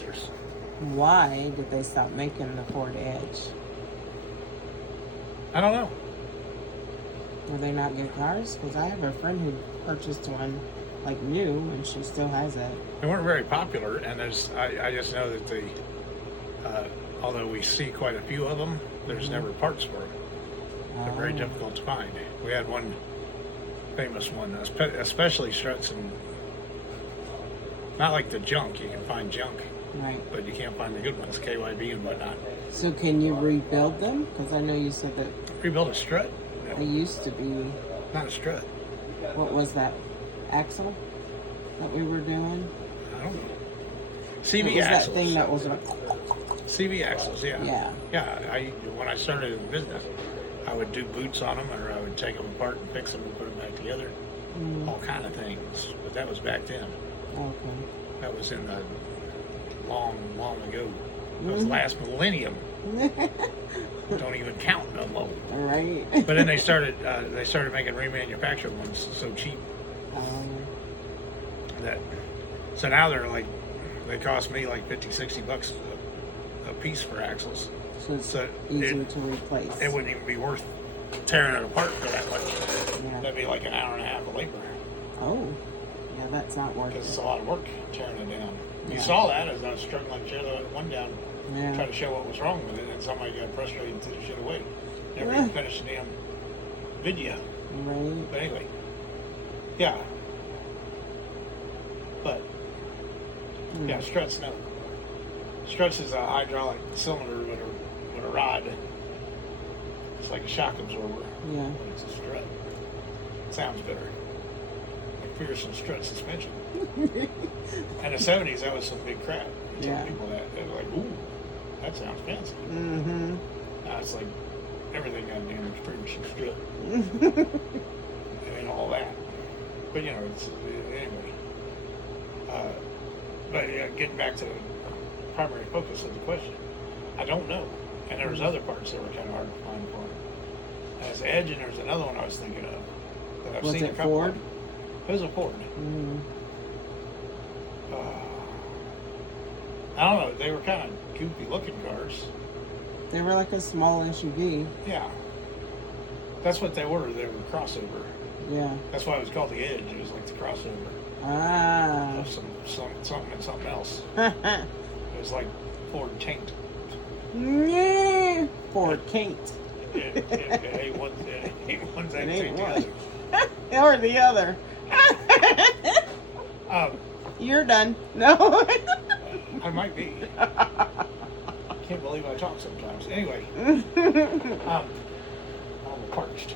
Masters. Why did they stop making the Ford Edge? I don't know. Were they not good cars? Because I have a friend who purchased one, like new, and she still has it. They weren't very popular, and I just know that although we see quite a few of them, there's never parts for them. They're very difficult to find. We had one famous one, especially struts, and not like the junk. You can find junk, Right. but you can't find the good ones, KYB and whatnot. So can you rebuild them? Because I know you said that Rebuild a strut? they used to be. Not a strut. What was that? Axle that we were doing? I don't know. It CV was axles. that thing that was like. CV axles, yeah. Yeah. Yeah, when I started in business, I would do boots on them, or I would take them apart and fix them and put them back together. All kind of things. But that was back then. Okay. That was in the long ago. That was last millennium. Don't even count no more. Right. But then they started making remanufactured ones so cheap that so now they cost me like $50-$60 a piece for axles. So it's easier to replace. It wouldn't even be worth tearing it apart for that much. Yeah. That'd be like an hour and a half of labor. Oh, yeah, that's not worth Because it's it. a lot of work tearing it down. Yeah. You saw that as I was struggling to tear the one down, Yeah. try to show what was wrong with it, and somebody got frustrated and threw the shit away. Never even finished the damn video. Right. But anyway, yeah. But yeah, struts no. Struts is a hydraulic cylinder with a rod. It's like a shock absorber. Yeah. It's a strut. Sounds better. Like Pearson strut suspension. In the 70s, that was some big crap. You tell Yeah. people that. They were like, ooh, that sounds fancy. Mm-hmm. Now it's like everything goddamn is pretty much a strut. And all that. But, it's anyway. But getting back to the primary focus of the question, I don't know. And there was other parts that were kind of hard to find for it. There's Edge, and there's another one I was thinking of that I've Was seen it a couple Ford? of. It was a Ford. Mm-hmm. I don't know. They were kind of goofy looking cars. They were like a small SUV. Yeah. That's what they were. They were crossover. Yeah. That's why it was called the Edge. It was like the crossover Ah. of something and something else. It was like Ford Taint. Yeah. Ford Taint. It ain't one that It take ain't the one. other. Or the other. Um, You're done. No. I might be. Can't believe I talk sometimes. Anyway, I'm parched.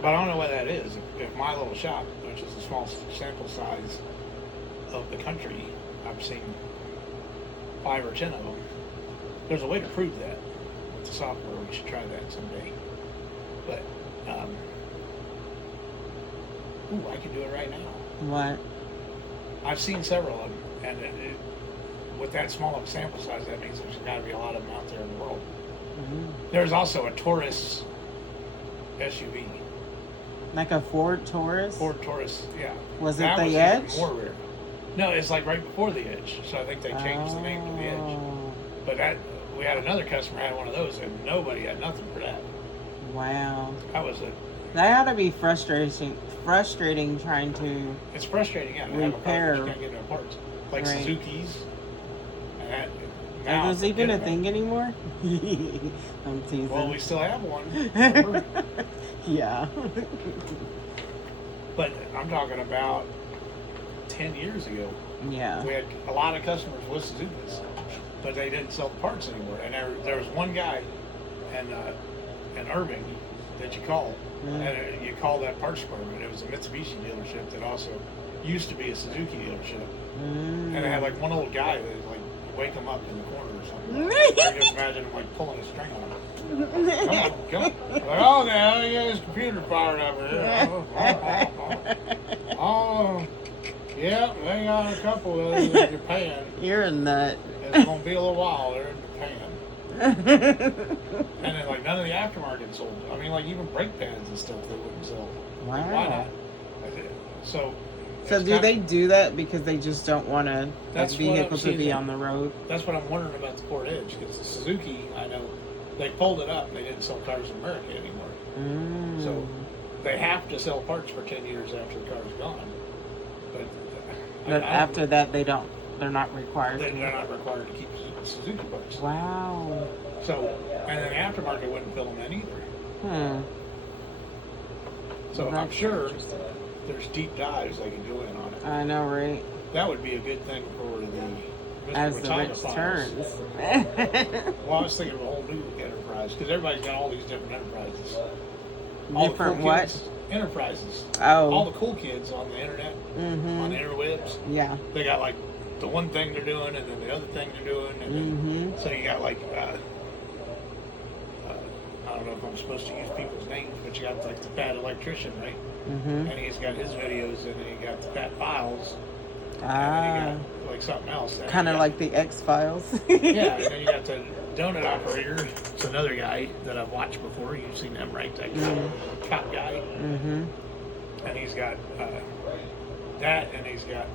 But I don't know what that is. If my little shop, which is a small sample size of the country, I've seen 5 or 10 of them. There's a way to prove that with the software. We should try that someday. But, I can do it right now. What? I've seen several of them, and with that small of a sample size, that means there's got to be a lot of them out there in the world. Mm-hmm. There's also a Taurus SUV. Like a Ford Taurus? Ford Taurus, yeah. Was it That the was Edge? even more rare. No, it's like right before the Edge, so I think they changed the name to the Edge. Oh. But we had another customer had one of those, and nobody had nothing for that. Wow. That was That had to be frustrating trying to. It's frustrating, yeah. They have a Repair. part, you can't get no parts. Like Right. Suzuki's. And Are those even a forget about thing it. anymore? I'm teasing. Well, we still have one. Remember? Yeah. But I'm talking about 10 years ago. Yeah. We had a lot of customers with Suzuki's, but they didn't sell the parts anymore. And there was one guy in Irving that you called, and you called that parts department. It was a Mitsubishi dealership that also used to be a Suzuki dealership. And it had like one old guy that would like wake him up in the corner or something. I can just imagine him like pulling a string on him. Come on. Like, oh, now he got his computer fired up here. Oh, yeah, they got a couple of those in Japan. You're a nut. It's going to be a little while. They're in Japan. And then, like, none of the aftermarket sold. I mean, like, even brake pads and stuff they wouldn't sell. Like, why Wow. not? So So it's do kinda- they do that because they just don't want a That's what vehicle I'm to be seeing. on the road? That's what I'm wondering about the Ford Edge, because the Suzuki, I know, they pulled it up. They didn't sell cars in America anymore. Mm. So they have to sell parts for 10 years after the car's gone. But, But after that, they don't. They're not required. they're not required to keep Suzuki parts. Wow. So, and then the aftermarket wouldn't fill them in either. So Well, I'm that's sure interesting. there's deep dives they can go in on it. I know, right? That would be a good thing for the Mr. As the Watanabe rich files. turns. Well, I was thinking of a whole new enterprise, because everybody's got all these different enterprises. All the Different cool what? kids, enterprises. Oh. All the cool kids on the internet, on the interwebs. Yeah. They got like the one thing they're doing, and then the other thing they're doing, and then, so you got like I don't know if I'm supposed to use people's names, but you got like the Pat Electrician, right? And he's got his videos, and then you got the Pat Files, and then you got like something else. Kind of like the X-Files. Yeah, and then you got the donut operator. It's another guy that I've watched before. You've seen them, right? That cop guy. And he's got that, and he's got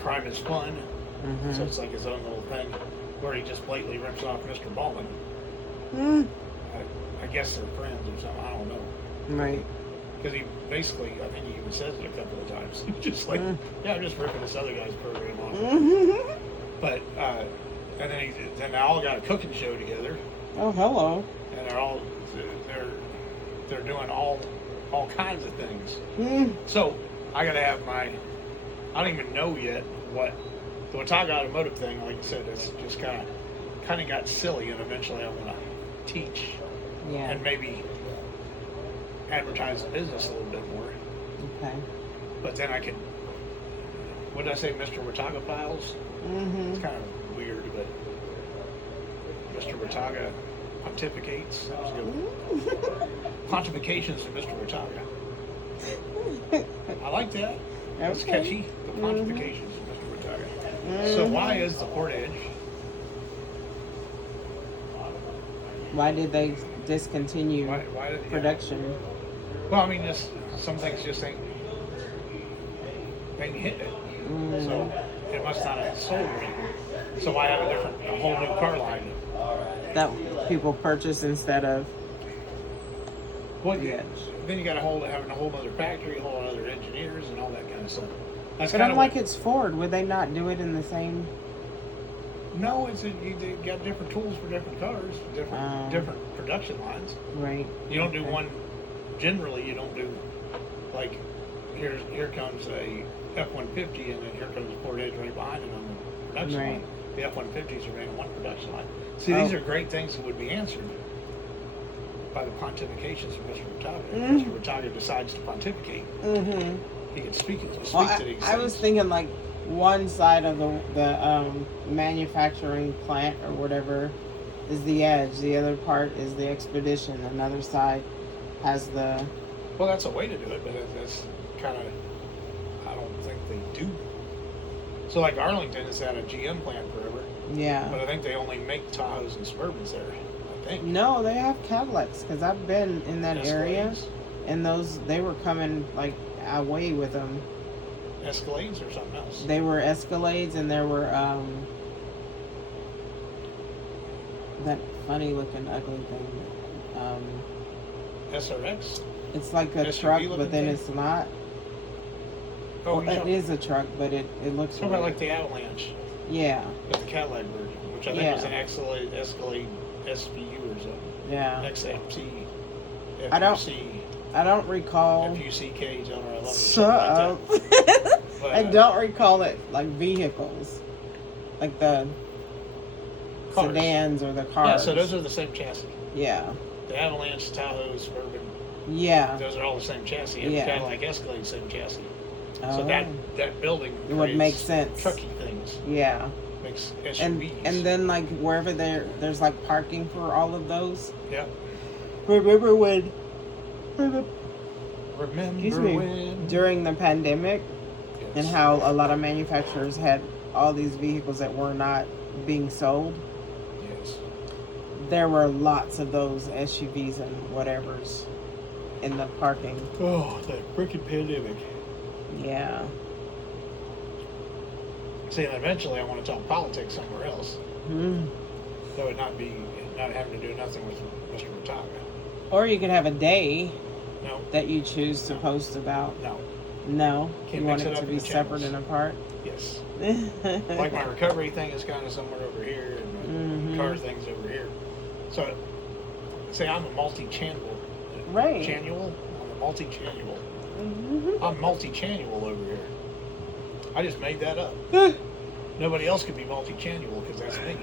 Crime is Fun. So it's like his own little thing where he just blatantly rips off Mr. Ballman. I guess they're friends or something. I don't know. Right. Because he basically, I think he even says it a couple of times. Just like, yeah, I'm just ripping this other guy's program on. But and then they all got a cooking show together, Oh, hello. and they're doing all kinds of things. So I gotta have I don't even know yet what the Watanabe Automotive thing. Like I said, it's just kind of got silly, and eventually I'm gonna teach Yeah. and maybe advertise the business a little bit more. Okay. But then I can, what did I say, Mr. Watanabe Files? It's kind of weird, but Mr. Watanabe pontificates. That was good. Pontifications of Mr. Watanabe. I like that. That's Okay. catchy. The pontifications of Mr. Watanabe. So why is the Ford Edge? Why did they discontinue Why did, yeah. production? Well, I mean, just some things just ain't hit it. So it must not have sold right. So why have a whole new car line? That people purchase instead of. Well, yeah. Then you got having a whole other factory, a whole other engineers, and all that kind of stuff. That's But kind I'm of like, it's Ford. Would they not do it in the same? No, you got different tools for different cars, different production lines. Right. You don't do one. Generally, you don't do like here comes a F-150, and then here comes a Ford Edge right behind it on the production line. The F-150s are ran on one production line. See, these are great things that would be answered by the pontifications of Mr. Watanabe. Mr. Watanabe decides to pontificate. He can speak to these things. I was thinking like one side of the manufacturing plant or whatever is the Edge. The other part is the Expedition. Another side has the. Well, that's a way to do it, but that's kind of. I don't think they do. So, like Arlington has had a GM plant forever. Yeah. But I think they only make Tahoes and Suburbans there. I think. No, they have Cadillacs because I've been in that area, and they were coming like away with them. Escalades or something else. They were Escalades, and there were that funny looking ugly thing. SRX. It's like a SUV truck, looking but then thing? it's not. Oh, Well, it is a truck, but it looks. Talking about like the Avalanche, Yeah. but the Cadillac version, which I think was an Escalade SVU or something. Yeah. XFT. I don't- FUC, I don't recall. FUCK, General. I love it. Shut up. But, I don't recall it like vehicles, like the Cars. sedans or the cars. Yeah, so those are the same chassis. Yeah. The Avalanche, Tahoe, Suburban, Yeah. those are all the same chassis. And Yeah. the Cadillac Escalade, same chassis. Oh. So that building It would make creates sense. Trucky things. Yeah. Makes And SUVs. then like wherever there's like parking for all of those. Yeah. Remember when? Remember Excuse me. when? During the pandemic, Yes. and how a lot of manufacturers had all these vehicles that were not being sold. Yes. There were lots of those SUVs and whatevers. in the parking. Oh, that freaking pandemic. Yeah. See, and eventually I want to talk politics somewhere else. Mm. That would not having to do nothing with Mr. Mutaga. Or you could have a day No. that you choose to post about. No. No. Can't You want mix it it up to in be the separate channels. and apart. Yes. Like my recovery thing is kind of somewhere over here, and my car thing's over here. So, say I'm a multi-channel. Right. Channel? I'm a multi-channel. Mm-hmm. I'm multi-channel over here. I just made that up. Nobody else could be multi-channel because that's me.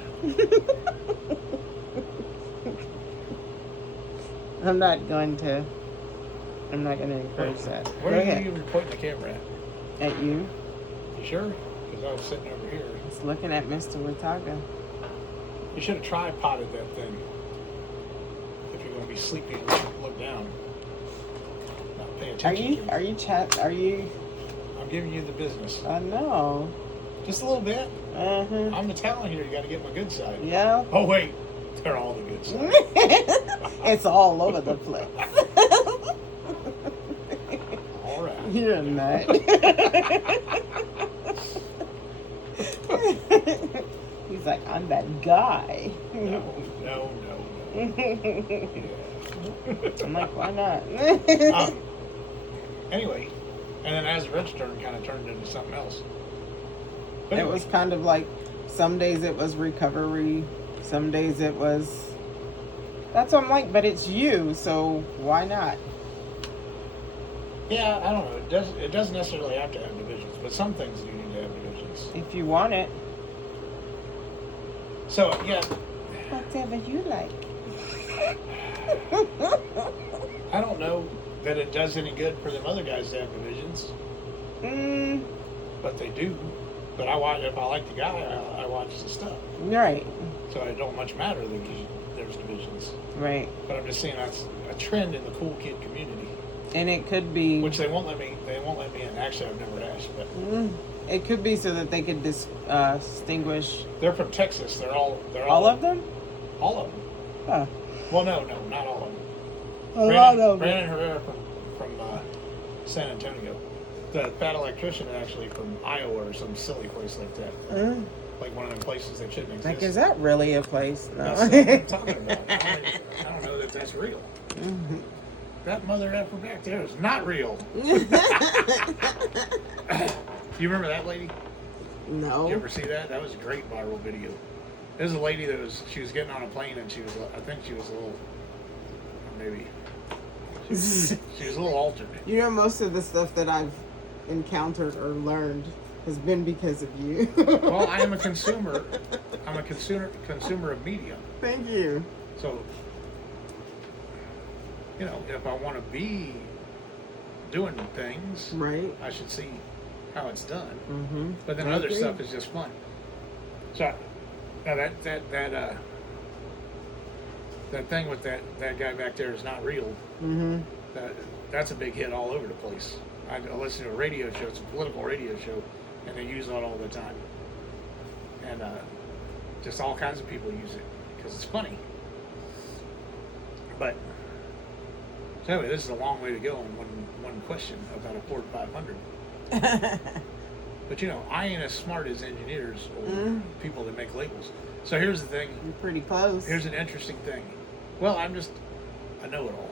I'm not going to encourage that. Where Go are ahead. you pointing the camera at? At you. You sure? Because I was sitting over here. It's looking at Mr. Wataga. You should have tripoded that thing. If you're going to be sleepy and look down. Not pay attention. Are you? I'm giving you the business. I know. Just a little bit. Uh-huh. I'm the talent here. You got to get my good side. Yeah. Oh, wait. They're all the good side. It's all over the place. All right. You're a nut. He's like, I'm that guy. No. Yeah. I'm like, why not? Anyway, and then as the wrench turn kind of turned into something else. But It anyway, was kind of like, some days it was recovery, some days it was, that's what I'm like, but it's you, so why not? yeah, I don't know. It doesn't necessarily have to have divisions, but some things do need to have divisions. If you want it. So, yeah. Whatever you like. I don't know that it does any good for them other guys to have divisions, but they do. But if I like the guy, I watch the stuff. Right. So it don't much matter that there's divisions. Right. But I'm just saying that's a trend in the cool kid community, And it could be, which they won't let me in. Actually, I've never asked, but it could be so that they could distinguish they're from Texas. They're all all of them. All of them. Huh. Well, no, not all of them. Lot of them. Brandon Herrera from San Antonio. The fat electrician actually from Iowa or some silly place like that. Like one of them places that shouldn't exist. Like, is that really a place? No. That's what I'm talking about. I don't know that that's real. That mother effer back there is not real. You remember that lady? No. Did you ever see that? That was a great viral video. There was a lady she was getting on a plane and I think she was a little, maybe, she was a little altered. You know, most of the stuff that I've encountered or learned has been because of you. Well, I am a consumer. I'm a consumer of media. Thank you. So, if I want to be doing things, Right. I should see how it's done. Mm-hmm. But then other stuff is just fun. So, now that thing with that guy back there is not real. Mm-hmm. That's a big hit all over the place. I listen to a radio show. It's a political radio show, and they use that all the time. And just all kinds of people use it because it's funny. But so anyway, this is a long way to go on one question about a Ford 500. But I ain't as smart as engineers or people that make labels. So here's the thing. You're pretty close. Here's an interesting thing. Well, I'm just a know-it-all.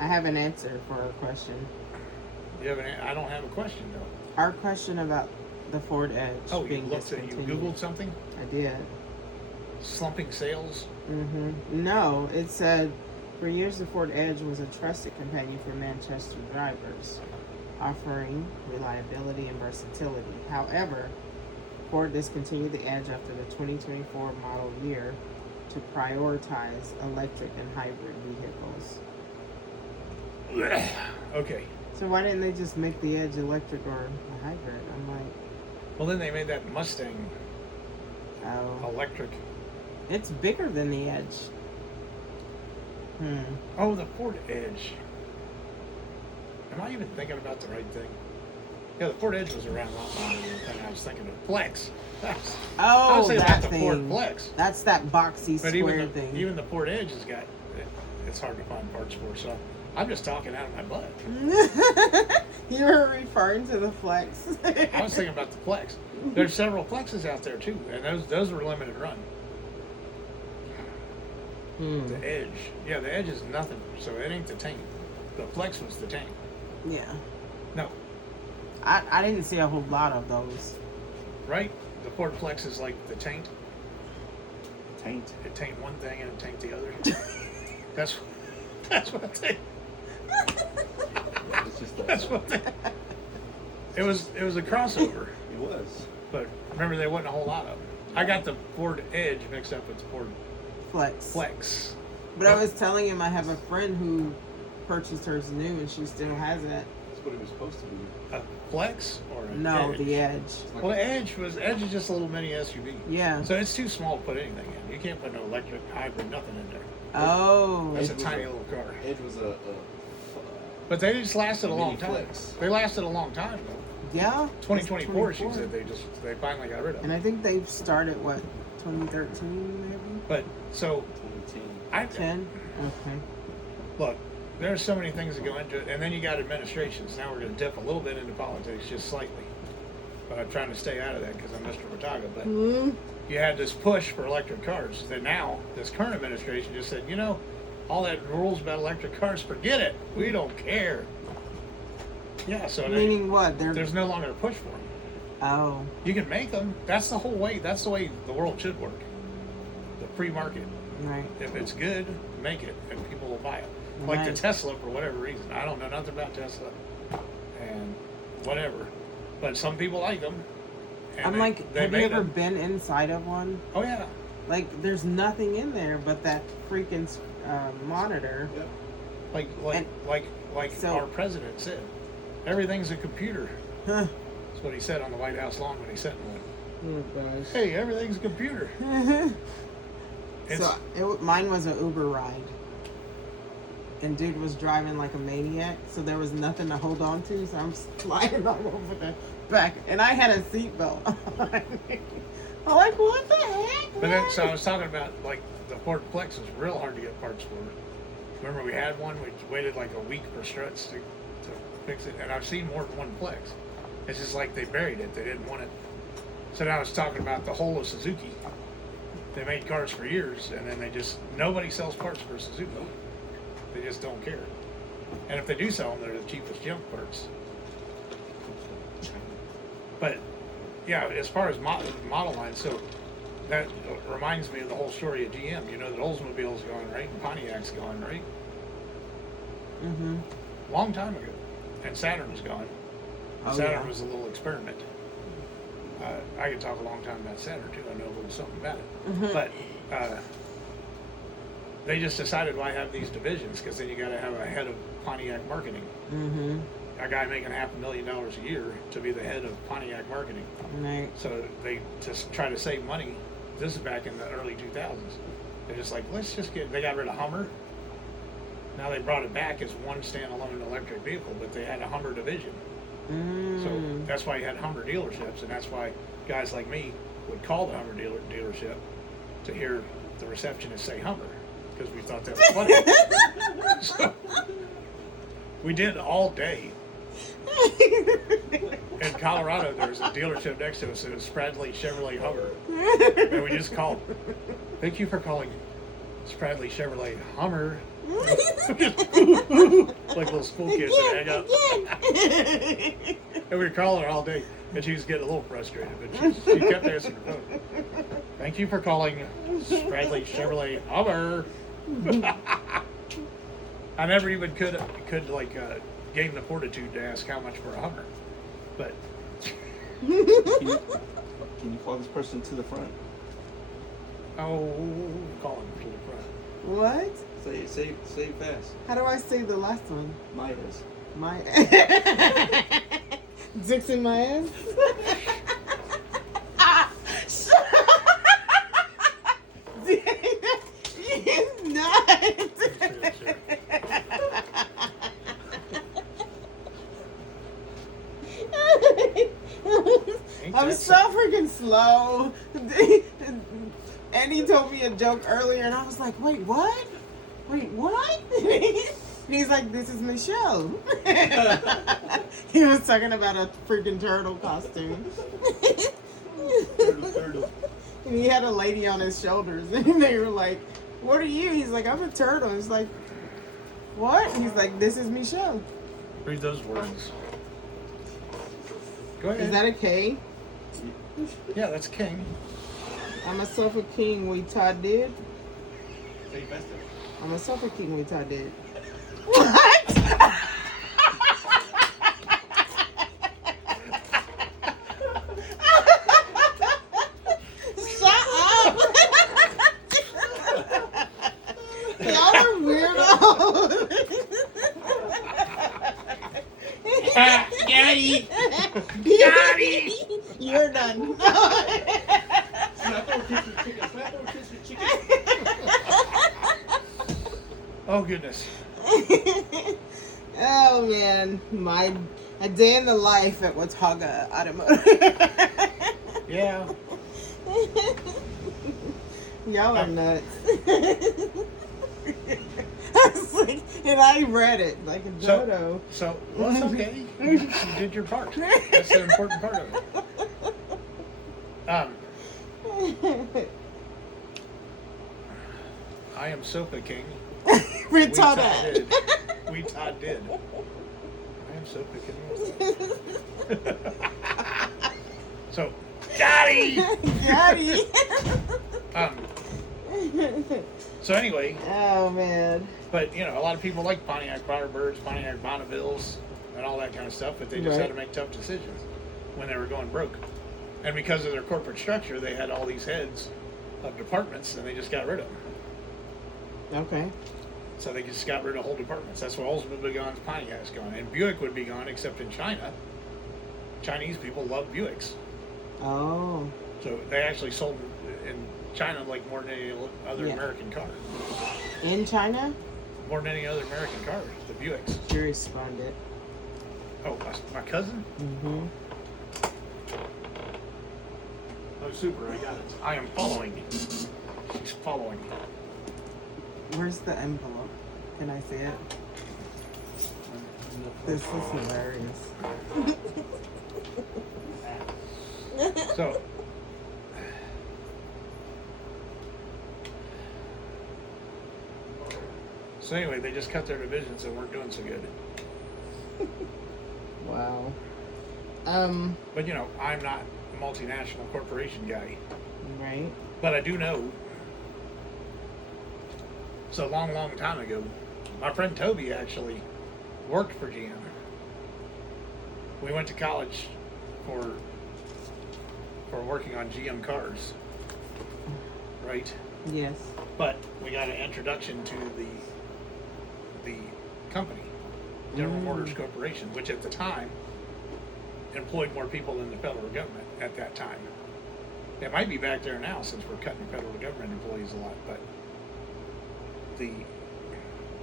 I have an answer for our question. You have I don't have a question though. Our question about the Ford Edge. Oh, you being looked at you discontinued. Googled something? I did. Slumping sales? Mm-hmm. No, it said, for years the Ford Edge was a trusted companion for Manchester drivers, offering reliability and versatility. However, Ford discontinued the Edge after the 2024 model year to prioritize electric and hybrid vehicles. Okay. So why didn't they just make the Edge electric or a hybrid? I'm like, Well, then they made that Mustang oh, electric. it's bigger than the Edge. Oh, the Ford Edge. Am I even thinking about the right thing? Yeah, the Ford Edge was around a lot longer than the thing I was thinking of. Flex. I Oh, was thinking that about the thing. Ford Flex. That's that boxy But square thing. even the Ford Edge has got it's hard to find parts for. So I'm just talking out of my butt. You were referring to the Flex. I was thinking about the Flex. There's several Flexes out there too, and those were limited run. The Edge, yeah, the Edge is nothing, so it ain't the tank. The Flex was the tank. Yeah. No. I didn't see a whole lot of those. Right? The Ford Flex is like the tank. Taint. It taint one thing and it taint the other. That's what I think. It's just that. That's what they, it was a crossover. It was. But remember, there wasn't a whole lot of them. I got the Ford Edge mixed up with the Ford Flex. But I was telling him I have a friend who purchased hers new and she still has it. That's what it was supposed to be. A Flex or an No, Edge? the Edge. Well, Edge is just a little mini SUV. Yeah. So it's too small to put anything in. You can't put no electric, hybrid, nothing in there. Oh. That's a Edge was tiny little car. Edge was a But they just lasted a long mini time. Flex. They lasted a long time though. Yeah. 2024, she said they finally got rid of And it. I think they've started, what, 2013 maybe? But so 2010. 10? Okay. look, there's so many things that go into it, and then you got administrations. Now we're going to dip a little bit into politics, just slightly. But I'm trying to stay out of that because I'm Mr. Wataga. But you had this push for electric cars. That now this current administration just said, all that rules about electric cars, forget it. We don't care. Yeah, so Meaning what? there's no longer a push for them. Oh. You can make them. That's the whole way. That's the way the world should work. The free market. Right. If it's good, make it, and people will buy it. Like the Right. Tesla, for whatever reason. I don't know nothing about Tesla, and whatever. But some people like them. And I'm like, have you made ever them. been inside of one? Oh yeah. Like, there's nothing in there but that freaking monitor. Yep. Like So- our president said, everything's a computer. Huh. That's what he said on the White House lawn when he sat in one. Oh, gosh. Hey, everything's a computer. It's, So mine was an Uber ride, and dude was driving like a maniac. So there was nothing to hold on to. So I'm sliding all over the back, and I had a seatbelt on. I'm like, what the heck? but then, man? so I was talking about like the Ford Flex was real hard to get parts for. Remember we had one, we waited like a week for struts to fix it, and I've seen more than one Flex. It's just like they buried it; they didn't want it. So now I was talking about the whole of Suzuki. They made cars for years, and then nobody sells parts for Suzuki. They just don't care. And if they do sell them, they're the cheapest junk parts. But yeah, as far as model lines, so that reminds me of the whole story of GM. You know that Oldsmobile's gone, right? And Pontiac's gone, right? Mm-hmm. Long time ago. And Saturn's gone. Oh, Saturn yeah. was a little experiment. I could talk a long time about Saturn too. I know a little something about it. Mm-hmm. But they just decided why have these divisions, because then you got to have a head of Pontiac marketing. Mm-hmm. A guy making $500,000 a year to be the head of Pontiac marketing. Right. So they just try to save money. This is back in the early 2000s. They're just like, they got rid of Hummer. Now they brought it back as one standalone electric vehicle, but they had a Hummer division. So that's why you had Hummer dealerships, and that's why guys like me would call the Hummer dealership to hear the receptionist say Hummer, because we thought that was funny. So we did all day. In Colorado, there was a dealership next to us. It was Spradley Chevrolet Hummer, and we just called. Thank you for calling Spradley Chevrolet Hummer. Like little school kids that hang up. And we were calling her all day, and she was getting a little frustrated, but she kept answering the phone. Thank you for calling Spradley Chevrolet Hummer. I never even could gain the fortitude to ask how much for a Hummer, but Can you call this person to the front? call him to the front. What? Say fast. How do I say the last one? Myers. My Dixon Myers. He's not. I'm so freaking slow. And he told me a joke earlier, and I was like, wait, what? wait, what? He's like, this is Michelle. He was talking about a freaking turtle costume. Turtle. And he had a lady on his shoulders, and they were like, what are you? He's like, I'm a turtle. He's like, what? He's like, this is Michelle. Read those words. Go ahead. Is that a K? Yeah, that's king. I'm a suffer king, we Todd did. Say best. I'm a suffer king, we Todd did. What? Shut up! Y'all are weirdos. Daddy! Daddy! You're done. Slap or kiss with chicken. Slap or kiss with chicken. Oh, goodness. Oh man, a day in the life at Watauga Automotive. Yeah. Y'all are nuts. I was like, and I read it like a dodo. Well, it's okay. You did your part. That's the important part of it. I am Sofa King. We Todd Retarded. did. We Todd did. I am Sofa King. So, Daddy! Daddy. So anyway, Oh man. but you know, a lot of people like Pontiac Firebirds, Pontiac Bonnevilles, and all that kind of stuff, but they just had to make tough decisions when they were going broke. And because of their corporate structure, they had all these heads of departments, and they just got rid of them. Okay. So they just got rid of whole departments. That's why Oldsmobile would be gone, Pontiac's gone, and Buick would be gone, except in China. Chinese people love Buicks, Oh. so they actually sold in China like more than any other Yeah. American car. In China? More than any other American car, the Buicks. Jerry spawned it. Oh, my cousin? Mm-hmm. Oh, super, I got it. I am following. She's following. Where's the envelope? Can I see it? This is hilarious. So anyway, they just cut their divisions and weren't doing so good. Wow. But you know, I'm not a multinational corporation guy. Right. But I do know. So a long, long time ago, my friend Toby actually worked for GM. We went to college for working on GM cars, right? Yes. But we got an introduction to the company, General Motors Corporation, which at the time employed more people than the federal government at that time. It might be back there now since we're cutting federal government employees a lot, but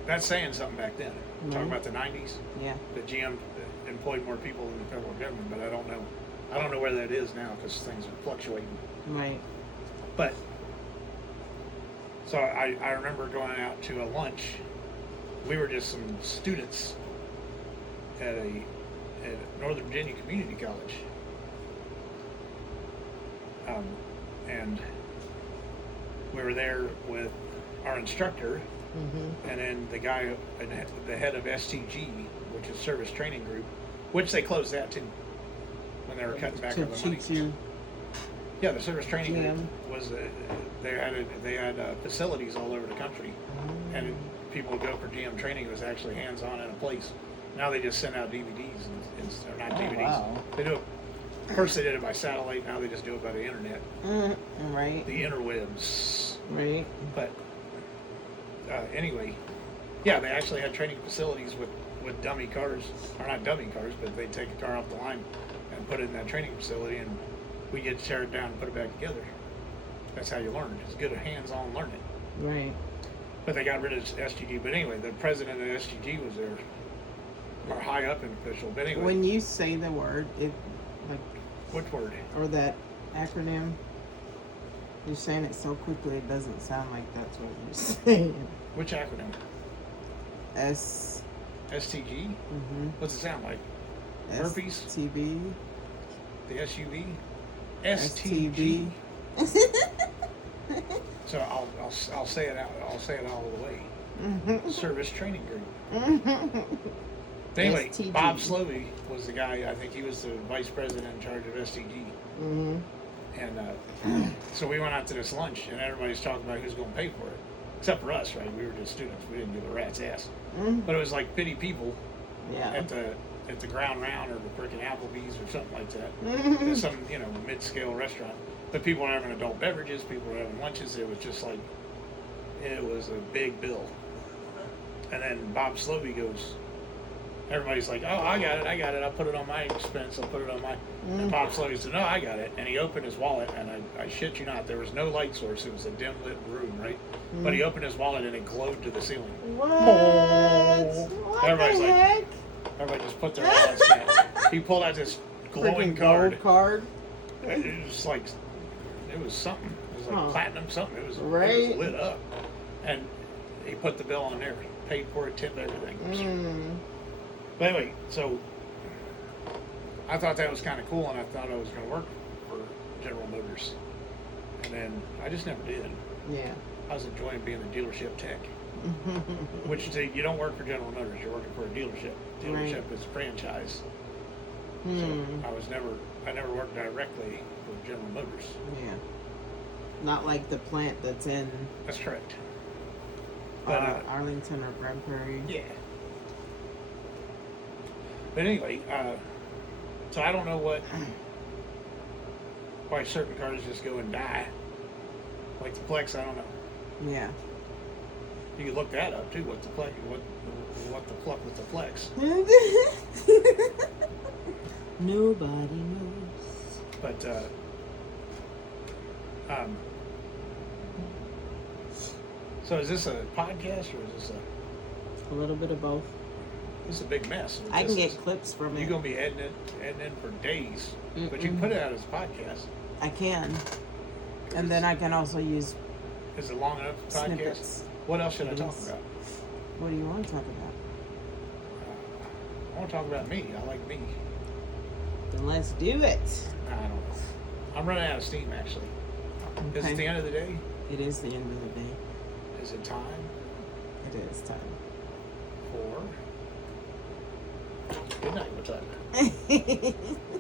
that's saying something back then. Talking about the 90s, Yeah. the GM employed more people than the federal government, but I don't know where that is now because things are fluctuating. Right. But so I remember going out to a lunch. We were just some students at Northern Virginia Community College, and we were there with our instructor, and then the guy, the head of STG, which is Service Training Group, which they closed that too when they were cutting back To on the money. teach you. Yeah, the Service Training Group GM. was they had facilities all over the country, and people would go for GM training. It was actually hands-on in a place. Now they just send out DVDs, or not DVDs. Wow. They do it. First they did it by satellite. Now they just do it by the internet, Right. the interwebs. Right. But anyway, yeah, they actually had training facilities with dummy cars, or not dummy cars, but they take a car off the line and put it in that training facility, and we get to tear it down and put it back together. That's how you learn. It's good hands-on learning. Right. But they got rid of SGG. But anyway, the president of SGG was there, or high up official. But anyway, When you say the word, it like which word? or that acronym, You're saying it so quickly it doesn't sound like that's what you're saying. Which acronym? S. STG? Mm-hmm. What's it sound like? Herpes? STB. The SUV? STG. So I'll say it out. I'll say it all the way. Mm-hmm. Service Training Group. Mm-hmm. But anyway, STG. Bob Slovey was the guy. I think he was the vice president in charge of STG. Mm-hmm. And so we went out to this lunch, and everybody's talking about who's going to pay for it, except for us, right? We were just students. We didn't give a rat's ass. Mm-hmm. But it was like 50 people Yeah. at the Ground Round or the frickin' Applebee's or something like that. Mm-hmm. It's some mid-scale restaurant. But people were having adult beverages. People were having lunches. It was just like it was a big bill. And then Bob Slovey goes. Everybody's like, "Oh, I got it. I'll put it on my expense. I'll put it on my." Mm-hmm. And Bob Slovey said, "No, I got it." And he opened his wallet, and I shit you not, there was no light source. It was a dim lit room, right? Mm-hmm. But he opened his wallet, and it glowed to the ceiling. What? What Everybody's the like- heck? Everybody just put their wallets down. He pulled out this glowing Freaking card. gold card. It was like, it was something. It was like Huh. platinum something. It was Right. lit up. And he put the bill on there, paid for it, tipped everything. Mm. But anyway, so I thought that was kind of cool, and I thought I was going to work for General Motors. And then I just never did. Yeah. I was enjoying being a dealership tech. Which you don't work for General Motors, you're working for a dealership. Dealership is franchise. Hmm. So I never worked directly for General Motors. Yeah. Not like the plant that's in That's correct. But Arlington or Grand Prairie. yeah. But anyway, so I don't know why certain cars just go and die. Like the Plex, I don't know. Yeah. You can look that up too. What the Plex with the Plex. Nobody knows. But so is this a podcast or is this A little bit of both. this is a big mess? I This can get is- clips from You're it. gonna be editing for days, but you can put it out as a podcast. I can. And then I can also use Is it long enough podcast? snippets. What else should I It talk is. about? What do you want to talk about? I want to talk about me. I like me. Then let's do it. I don't know. I'm running out of steam, actually. Is it the end of the day? It is the end of the day. Is it time It is time. for... Good night. What time?